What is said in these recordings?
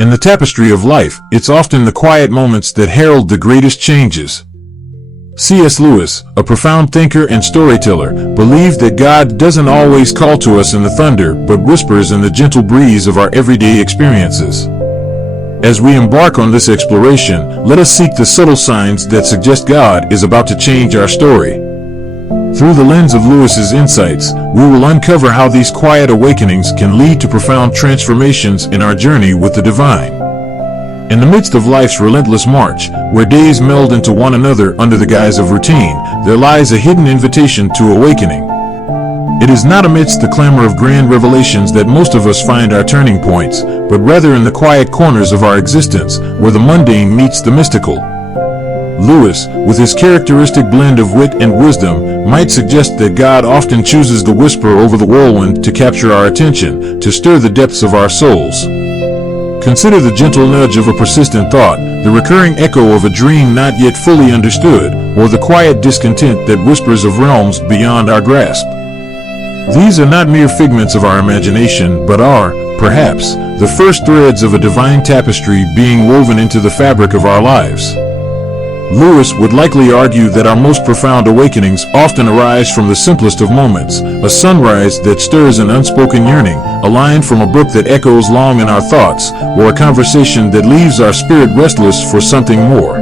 In the tapestry of life, it's often the quiet moments that herald the greatest changes. C.S. Lewis, a profound thinker and storyteller, believed that God doesn't always call to us in the thunder, but whispers in the gentle breeze of our everyday experiences. As we embark on this exploration, let us seek the subtle signs that suggest God is about to change our story. Through the lens of Lewis's insights, we will uncover how these quiet awakenings can lead to profound transformations in our journey with the divine. In the midst of life's relentless march, where days meld into one another under the guise of routine, there lies a hidden invitation to awakening. It is not amidst the clamor of grand revelations that most of us find our turning points, but rather in the quiet corners of our existence, where the mundane meets the mystical. Lewis, with his characteristic blend of wit and wisdom, might suggest that God often chooses the whisper over the whirlwind to capture our attention, to stir the depths of our souls. Consider the gentle nudge of a persistent thought, the recurring echo of a dream not yet fully understood, or the quiet discontent that whispers of realms beyond our grasp. These are not mere figments of our imagination, but are, perhaps, the first threads of a divine tapestry being woven into the fabric of our lives. Lewis would likely argue that our most profound awakenings often arise from the simplest of moments, a sunrise that stirs an unspoken yearning, a line from a book that echoes long in our thoughts, or a conversation that leaves our spirit restless for something more.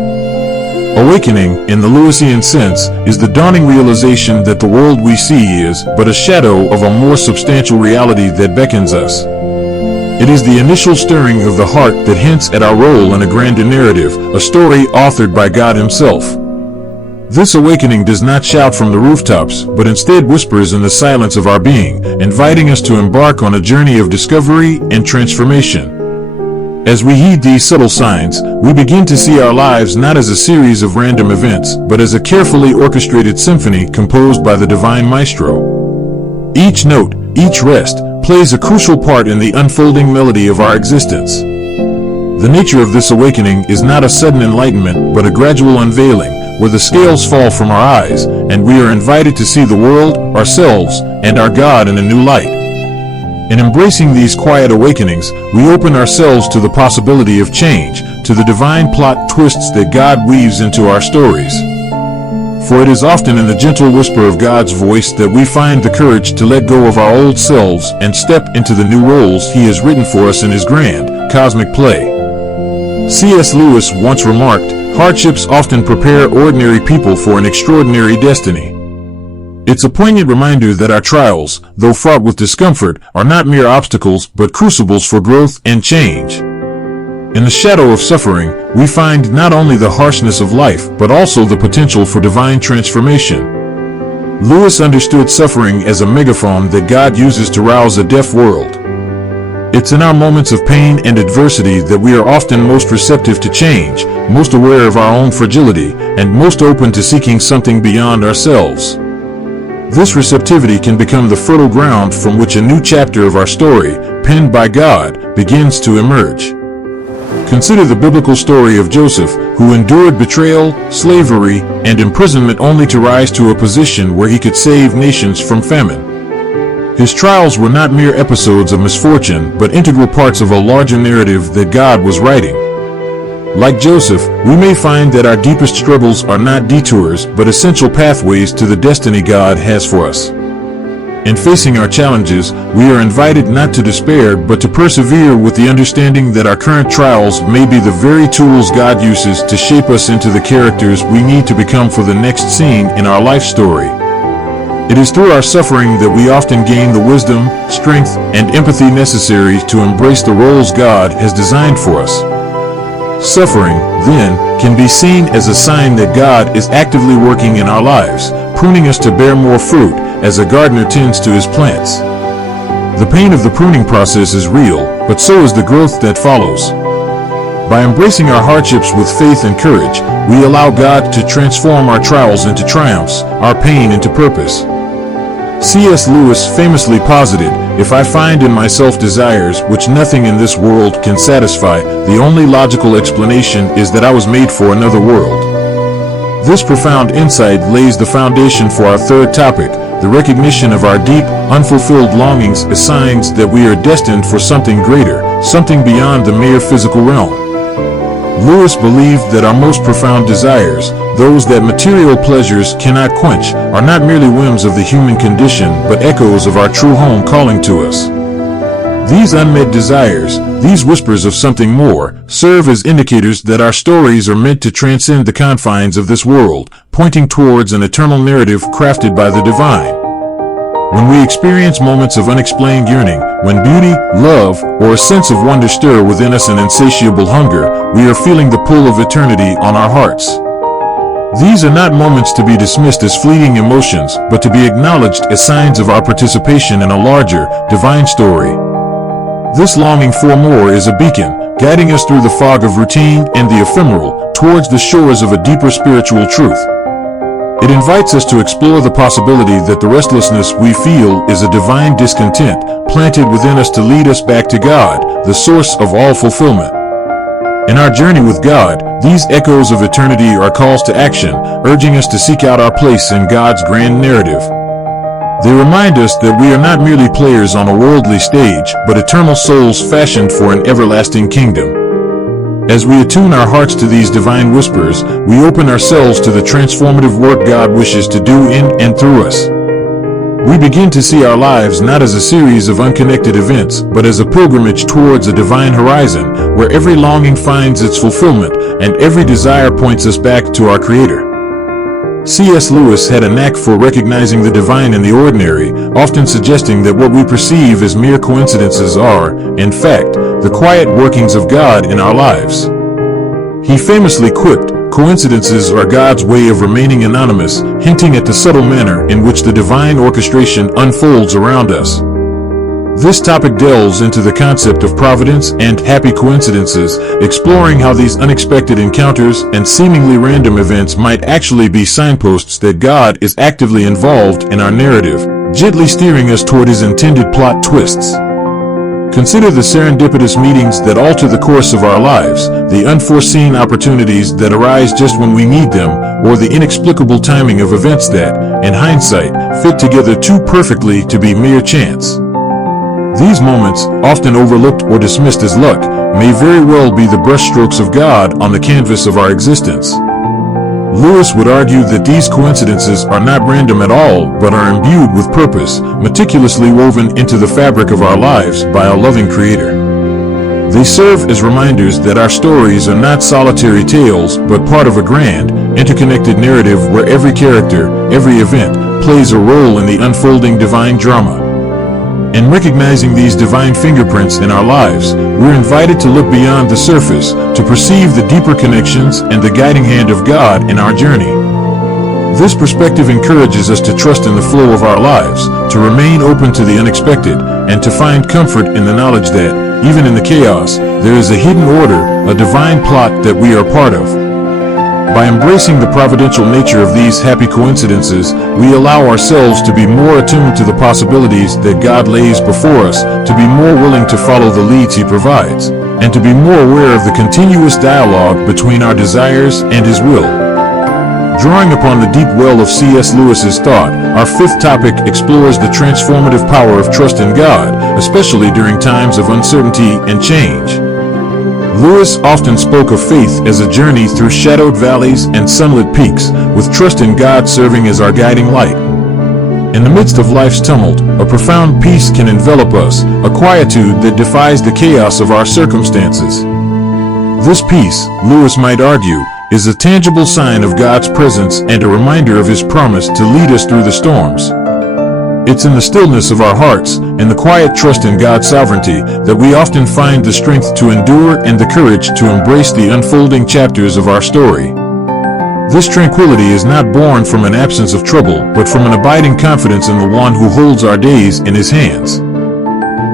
Awakening, in the Lewisian sense, is the dawning realization that the world we see is but a shadow of a more substantial reality that beckons us. It is the initial stirring of the heart that hints at our role in a grander narrative, a story authored by God Himself. This awakening does not shout from the rooftops, but instead whispers in the silence of our being, inviting us to embark on a journey of discovery and transformation. As we heed these subtle signs, we begin to see our lives not as a series of random events, but as a carefully orchestrated symphony composed by the divine maestro. Each note, each rest, plays a crucial part in the unfolding melody of our existence. The nature of this awakening is not a sudden enlightenment, but a gradual unveiling, where the scales fall from our eyes, and we are invited to see the world, ourselves, and our God in a new light. In embracing these quiet awakenings, we open ourselves to the possibility of change, to the divine plot twists that God weaves into our stories. For it is often in the gentle whisper of God's voice that we find the courage to let go of our old selves and step into the new roles He has written for us in His grand, cosmic play. C.S. Lewis once remarked, "Hardships often prepare ordinary people for an extraordinary destiny." It's a poignant reminder that our trials, though fraught with discomfort, are not mere obstacles but crucibles for growth and change. In the shadow of suffering, we find not only the harshness of life, but also the potential for divine transformation. Lewis understood suffering as a megaphone that God uses to rouse a deaf world. It's in our moments of pain and adversity that we are often most receptive to change, most aware of our own fragility, and most open to seeking something beyond ourselves. This receptivity can become the fertile ground from which a new chapter of our story, penned by God, begins to emerge. Consider the biblical story of Joseph, who endured betrayal, slavery, and imprisonment only to rise to a position where he could save nations from famine. His trials were not mere episodes of misfortune, but integral parts of a larger narrative that God was writing. Like Joseph, we may find that our deepest struggles are not detours, but essential pathways to the destiny God has for us. In facing our challenges, we are invited not to despair, but to persevere with the understanding that our current trials may be the very tools God uses to shape us into the characters we need to become for the next scene in our life story. It is through our suffering that we often gain the wisdom, strength, and empathy necessary to embrace the roles God has designed for us. Suffering, then, can be seen as a sign that God is actively working in our lives, pruning us to bear more fruit, as a gardener tends to his plants. The pain of the pruning process is real, but so is the growth that follows. By embracing our hardships with faith and courage, we allow God to transform our trials into triumphs, our pain into purpose. C.S. Lewis famously posited, "If I find in myself desires which nothing in this world can satisfy, the only logical explanation is that I was made for another world." This profound insight lays the foundation for our third topic, the recognition of our deep, unfulfilled longings as signs that we are destined for something greater, something beyond the mere physical realm. Lewis believed that our most profound desires, those that material pleasures cannot quench, are not merely whims of the human condition but echoes of our true home calling to us. These unmet desires, these whispers of something more, serve as indicators that our stories are meant to transcend the confines of this world, pointing towards an eternal narrative crafted by the divine. When we experience moments of unexplained yearning, when beauty, love, or a sense of wonder stir within us an insatiable hunger, we are feeling the pull of eternity on our hearts. These are not moments to be dismissed as fleeting emotions, but to be acknowledged as signs of our participation in a larger, divine story. This longing for more is a beacon, guiding us through the fog of routine and the ephemeral, towards the shores of a deeper spiritual truth. It invites us to explore the possibility that the restlessness we feel is a divine discontent, planted within us to lead us back to God, the source of all fulfillment. In our journey with God, these echoes of eternity are calls to action, urging us to seek out our place in God's grand narrative. They remind us that we are not merely players on a worldly stage, but eternal souls fashioned for an everlasting kingdom. As we attune our hearts to these divine whispers, we open ourselves to the transformative work God wishes to do in and through us. We begin to see our lives not as a series of unconnected events, but as a pilgrimage towards a divine horizon, where every longing finds its fulfillment, and every desire points us back to our Creator. C.S. Lewis had a knack for recognizing the divine in the ordinary, often suggesting that what we perceive as mere coincidences are, in fact, the quiet workings of God in our lives. He famously quipped, "Coincidences are God's way of remaining anonymous," hinting at the subtle manner in which the divine orchestration unfolds around us. This topic delves into the concept of providence and happy coincidences, exploring how these unexpected encounters and seemingly random events might actually be signposts that God is actively involved in our narrative, gently steering us toward His intended plot twists. Consider the serendipitous meetings that alter the course of our lives, the unforeseen opportunities that arise just when we need them, or the inexplicable timing of events that, in hindsight, fit together too perfectly to be mere chance. These moments, often overlooked or dismissed as luck, may very well be the brushstrokes of God on the canvas of our existence. Lewis would argue that these coincidences are not random at all, but are imbued with purpose, meticulously woven into the fabric of our lives by a loving Creator. They serve as reminders that our stories are not solitary tales, but part of a grand, interconnected narrative where every character, every event, plays a role in the unfolding divine drama. In recognizing these divine fingerprints in our lives, we're invited to look beyond the surface, to perceive the deeper connections and the guiding hand of God in our journey. This perspective encourages us to trust in the flow of our lives, to remain open to the unexpected, and to find comfort in the knowledge that, even in the chaos, there is a hidden order, a divine plot that we are part of. By embracing the providential nature of these happy coincidences, we allow ourselves to be more attuned to the possibilities that God lays before us, to be more willing to follow the leads He provides, and to be more aware of the continuous dialogue between our desires and His will. Drawing upon the deep well of C.S. Lewis's thought, our fifth topic explores the transformative power of trust in God, especially during times of uncertainty and change. Lewis often spoke of faith as a journey through shadowed valleys and sunlit peaks, with trust in God serving as our guiding light. In the midst of life's tumult, a profound peace can envelop us, a quietude that defies the chaos of our circumstances. This peace, Lewis might argue, is a tangible sign of God's presence and a reminder of His promise to lead us through the storms. It's in the stillness of our hearts and the quiet trust in God's sovereignty that we often find the strength to endure and the courage to embrace the unfolding chapters of our story. This tranquility is not born from an absence of trouble, but from an abiding confidence in the One who holds our days in His hands.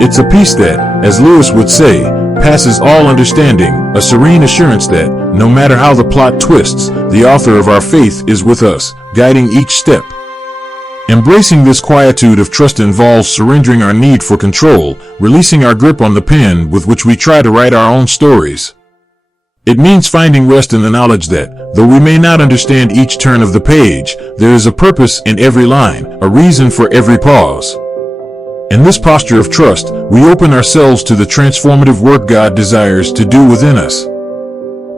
It's a peace that, as Lewis would say, passes all understanding, a serene assurance that, no matter how the plot twists, the author of our faith is with us, guiding each step. Embracing this quietude of trust involves surrendering our need for control, releasing our grip on the pen with which we try to write our own stories. It means finding rest in the knowledge that, though we may not understand each turn of the page, there is a purpose in every line, a reason for every pause. In this posture of trust, we open ourselves to the transformative work God desires to do within us.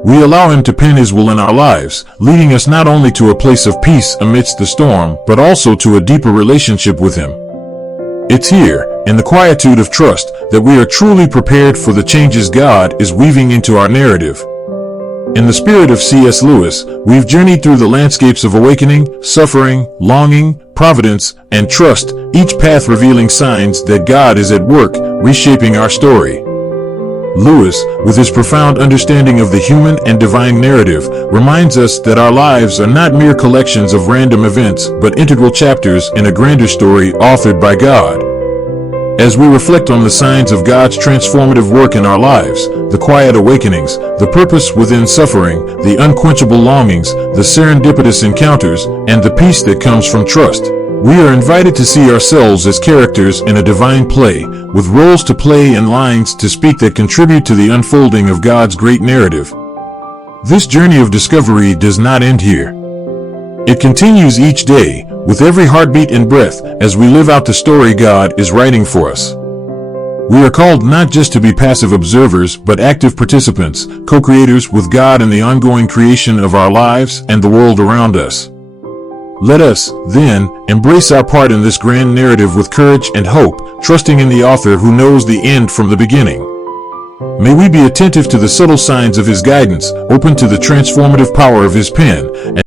We allow Him to pen His will in our lives, leading us not only to a place of peace amidst the storm, but also to a deeper relationship with Him. It's here, in the quietude of trust, that we are truly prepared for the changes God is weaving into our narrative. In the spirit of C.S. Lewis, we've journeyed through the landscapes of awakening, suffering, longing, providence, and trust, each path revealing signs that God is at work, reshaping our story. Lewis, with his profound understanding of the human and divine narrative, reminds us that our lives are not mere collections of random events, but integral chapters in a grander story authored by God. As we reflect on the signs of God's transformative work in our lives, the quiet awakenings, the purpose within suffering, the unquenchable longings, the serendipitous encounters, and the peace that comes from trust, we are invited to see ourselves as characters in a divine play, with roles to play and lines to speak that contribute to the unfolding of God's great narrative. This journey of discovery does not end here. It continues each day, with every heartbeat and breath, as we live out the story God is writing for us. We are called not just to be passive observers, but active participants, co-creators with God in the ongoing creation of our lives and the world around us. Let us, then, embrace our part in this grand narrative with courage and hope, trusting in the author who knows the end from the beginning. May we be attentive to the subtle signs of His guidance, open to the transformative power of His pen,